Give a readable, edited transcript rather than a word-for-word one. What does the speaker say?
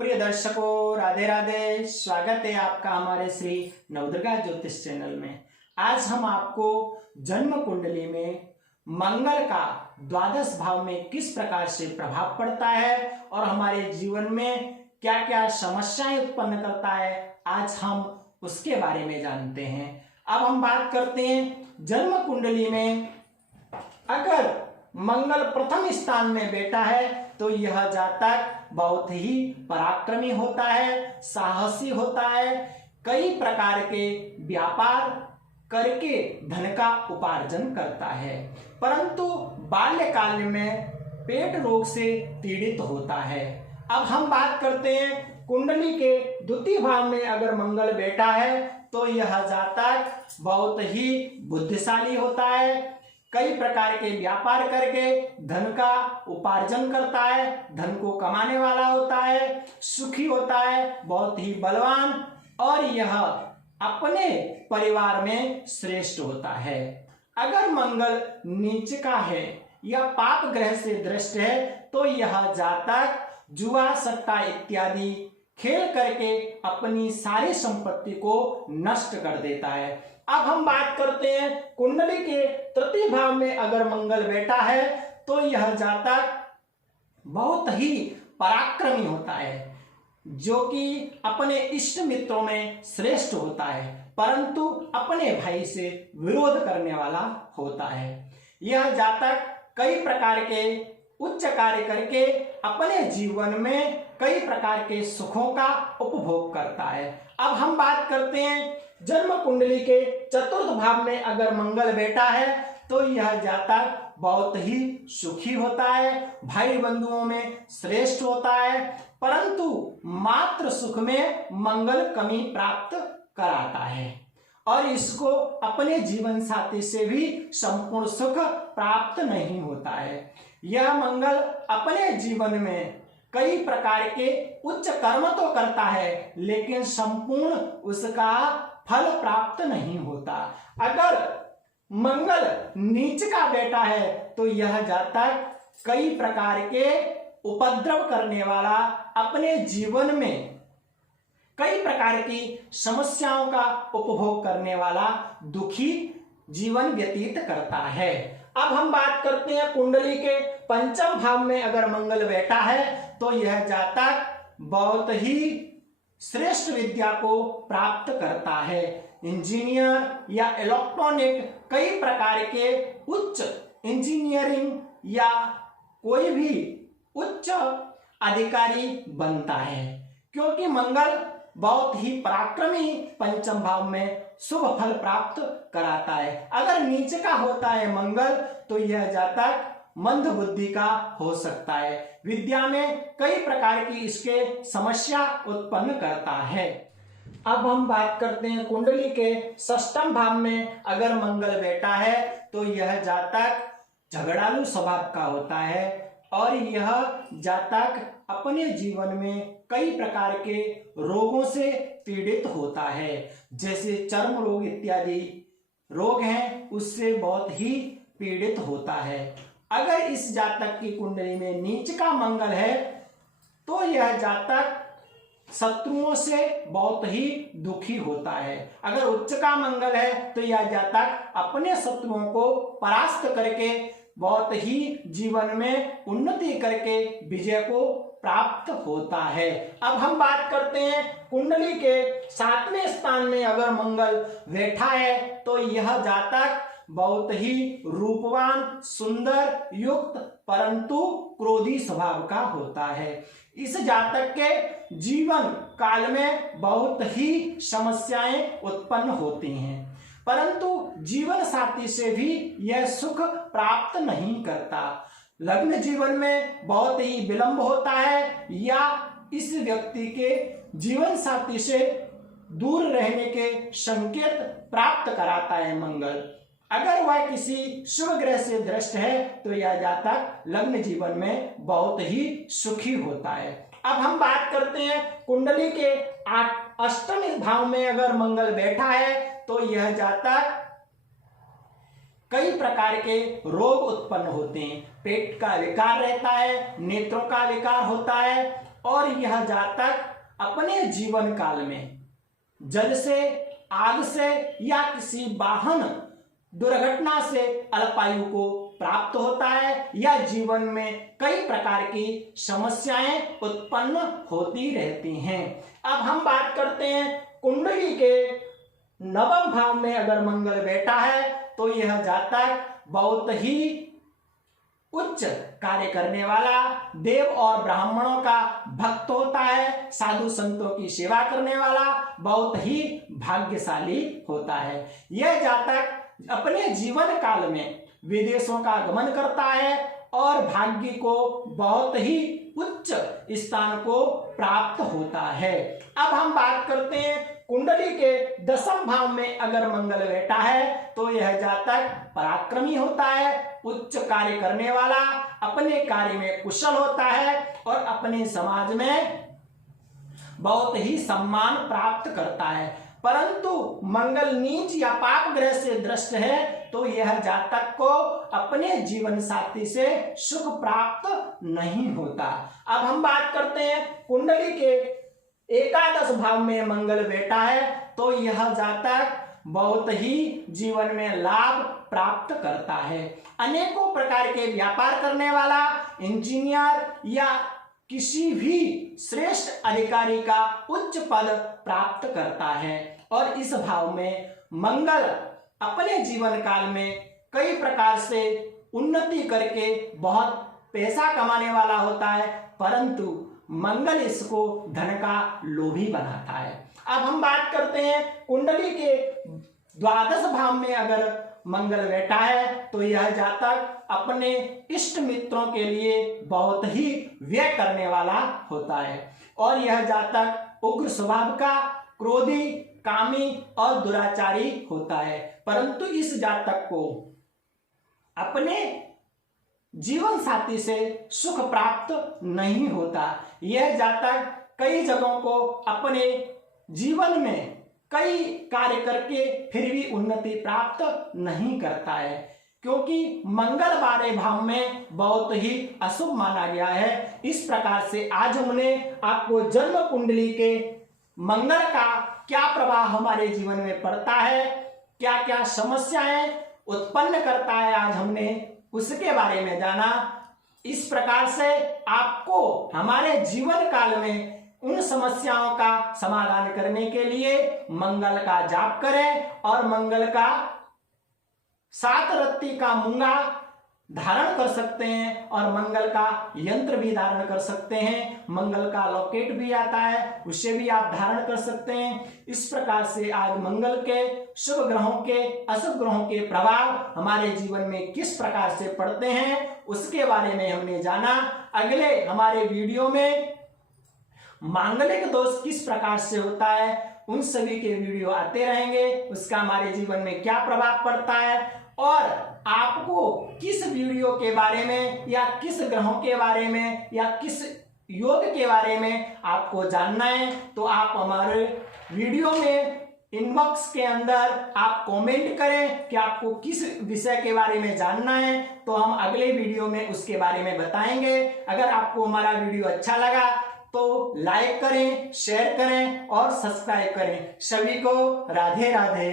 प्रिय दर्शकों, राधे राधे। स्वागत है आपका हमारे श्री नवदुर्गा ज्योतिष चैनल में। आज हम आपको जन्म कुंडली में मंगल का द्वादश भाव में किस प्रकार से प्रभाव पड़ता है और हमारे जीवन में क्या क्या समस्याएं उत्पन्न करता है, आज हम उसके बारे में जानते हैं। अब हम बात करते हैं जन्म कुंडली में अगर मंगल प्रथम स्थान में बैठा है तो यह जातक बहुत ही पराक्रमी होता है, साहसी होता है, कई प्रकार के व्यापार करके धन का उपार्जन करता है, परंतु बाल्यकाल में पेट रोग से पीड़ित होता है। अब हम बात करते हैं कुंडली के द्वितीय भाव में अगर मंगल बैठा है तो यह जातक बहुत ही बुद्धिशाली होता है, कई प्रकार के व्यापार करके धन का उपार्जन करता है, धन को कमाने वाला होता है, सुखी होता है, बहुत ही बलवान और यह अपने परिवार में श्रेष्ठ होता है। अगर मंगल नीच का है या पाप ग्रह से दृष्ट है तो यह जातक जुआ सट्टा इत्यादि खेल करके अपनी सारी संपत्ति को नष्ट कर देता है। अब हम बात करते हैं कुंडली के तृतीय भाव में अगर मंगल बैठा है तो यह जातक बहुत ही पराक्रमी होता है, जो कि अपने इष्ट मित्रों में श्रेष्ठ होता है, परंतु अपने भाई से विरोध करने वाला होता है। यह जातक कई प्रकार के उच्च कार्य करके अपने जीवन में कई प्रकार के सुखों का उपभोग करता है। अब हम बात करते हैं जन्म कुंडली के चतुर्थ भाव में अगर मंगल बैठा है तो यह जातक बहुत ही सुखी होता है, भाई बंधुओं में श्रेष्ठ होता है, परंतु मात्र सुख में मंगल कमी प्राप्त कराता है और इसको अपने जीवन साथी से भी संपूर्ण सुख प्राप्त नहीं होता है। यह मंगल अपने जीवन में कई प्रकार के उच्च कर्म तो करता है, लेकिन संपूर्ण उसका फल प्राप्त नहीं होता। अगर मंगल नीच का बैठा है तो यह जातक कई प्रकार के उपद्रव करने वाला, अपने जीवन में कई प्रकार की समस्याओं का उपभोग करने वाला दुखी जीवन व्यतीत करता है। अब हम बात करते हैं कुंडली के पंचम भाव में अगर मंगल बैठा है तो यह जातक बहुत ही श्रेष्ठ विद्या को प्राप्त करता है, इंजीनियर या इलेक्ट्रॉनिक कई प्रकार के उच्च इंजीनियरिंग या कोई भी उच्च अधिकारी बनता है, क्योंकि मंगल बहुत ही पराक्रमी पंचम भाव में शुभ फल प्राप्त कराता है। अगर नीचे का होता है मंगल तो यह जातक मंद बुद्धि का हो सकता है, विद्या में कई प्रकार की इसके समस्या उत्पन्न करता है। अब हम बात करते हैं कुंडली के षष्ठम भाव में अगर मंगल बैठा है तो यह जातक झगड़ालू स्वभाव का होता है और यह जातक अपने जीवन में कई प्रकार के रोगों से पीड़ित होता है, जैसे चर्म रोग इत्यादि रोग हैं, उससे बहुत ही पीड़ित होता है। अगर इस जातक की कुंडली में नीच का मंगल है तो यह जातक शत्रुओं से बहुत ही दुखी होता है। अगर उच्च का मंगल है तो यह जातक अपने शत्रुओं को परास्त करके बहुत ही जीवन में उन्नति करके विजय को प्राप्त होता है। अब हम बात करते हैं कुंडली के सातवें स्थान में अगर मंगल बैठा है तो यह जातक बहुत ही रूपवान, सुंदर, युक्त, परंतु क्रोधी स्वभाव का होता है। इस जातक के जीवन काल में बहुत ही समस्याएं उत्पन्न होती हैं, परंतु जीवन साथी से भी यह सुख प्राप्त नहीं करता। लग्न जीवन में बहुत ही विलंब होता है या इस व्यक्ति के जीवन साथी से दूर रहने के संकेत प्राप्त कराता है मंगल। अगर वह किसी शुभ ग्रह से दृष्ट है तो यह जातक लग्न जीवन में बहुत ही सुखी होता है। अब हम बात करते हैं कुंडली के अष्टम भाव में अगर मंगल बैठा है तो यह जातक कई प्रकार के रोग उत्पन्न होते हैं। पेट का विकार रहता है, नेत्रों का विकार होता है और यह जातक अपने जीवन काल में जल से, आग से या किसी वाहन दुर्घटना से अल्पायु को प्राप्त होता है या जीवन में कई प्रकार की समस्याएं उत्पन्न होती रहती हैं। अब हम बात करते हैं कुंडली के नवम भाव में अगर मंगल बैठा है तो यह जातक बहुत ही उच्च कार्य करने वाला, देव और ब्राह्मणों का भक्त होता है, साधु संतों की सेवा करने वाला, बहुत ही भाग्यशाली होता है। यह जातक अपने जीवन काल में विदेशों का गमन करता है और भाग्य को बहुत ही उच्च स्थान को प्राप्त होता है। अब हम बात करते हैं कुंडली के दसम भाव में अगर मंगल बैठा है तो यह जातक पराक्रमी होता है, उच्च कार्य करने वाला, अपने कार्य में कुशल होता है और अपने समाज में बहुत ही सम्मान प्राप्त करता है। परंतु मंगल नीच या पाप ग्रह से दृष्ट है तो यह जातक को अपने जीवन साथी से सुख प्राप्त नहीं होता। अब हम बात करते हैं कुंडली के एकादश भाव में मंगल बैठा है तो यह जातक बहुत ही जीवन में लाभ प्राप्त करता है, अनेकों प्रकार के व्यापार करने वाला, इंजीनियर या किसी भी श्रेष्ठ अधिकारी का उच्च पद प्राप्त करता है। और इस भाव में मंगल अपने जीवन काल में कई प्रकार से उन्नति करके बहुत पैसा कमाने वाला होता है, परंतु मंगल इसको धन का लोभी बनाता है। अब हम बात करते हैं कुंडली के द्वादश भाव में अगर मंगल बैठा है तो यह जातक अपने इष्ट मित्रों के लिए बहुत ही व्यय करने वाला होता है और यह जातक उग्र स्वभाव का, क्रोधी, कामी और दुराचारी होता है। परंतु इस जातक को अपने जीवन साथी से सुख प्राप्त नहीं होता। यह जातक कई जगहों को अपने जीवन में कई कार्य करके फिर भी उन्नति प्राप्त नहीं करता है, क्योंकि मंगल 12 भाव में बहुत ही अशुभ माना गया है। इस प्रकार से आज हमने आपको जन्म कुंडली के मंगल का क्या प्रभाव हमारे जीवन में पड़ता है, क्या क्या समस्याएं उत्पन्न करता है, आज हमने उसके बारे में जाना। इस प्रकार से आपको हमारे जीवन काल में उन समस्याओं का समाधान करने के लिए मंगल का जाप करें और मंगल का 7 रत्ती का मूंगा धारण कर सकते हैं और मंगल का यंत्र भी धारण कर सकते हैं। मंगल का लॉकेट भी आता है, उसे भी आप धारण कर सकते हैं। इस प्रकार से आज मंगल के शुभ ग्रहों के अशुभ ग्रहों के प्रभाव हमारे जीवन में किस प्रकार से पड़ते हैं उसके बारे में हमने जाना। अगले हमारे वीडियो में मांगलिक दोष किस प्रकार से होता है उन सभी के वीडियो आते रहेंगे, उसका हमारे जीवन में क्या प्रभाव पड़ता है और आपको किस वीडियो के बारे में या किस ग्रहों के बारे में या किस योग के बारे में आपको जानना है तो आप हमारे वीडियो में इनबॉक्स के अंदर आप कमेंट करें कि आपको किस विषय के बारे में जानना है, तो हम अगले वीडियो में उसके बारे में बताएंगे। अगर आपको हमारा वीडियो अच्छा लगा तो लाइक करें, शेयर करें और सब्सक्राइब करें। सभी को राधे राधे।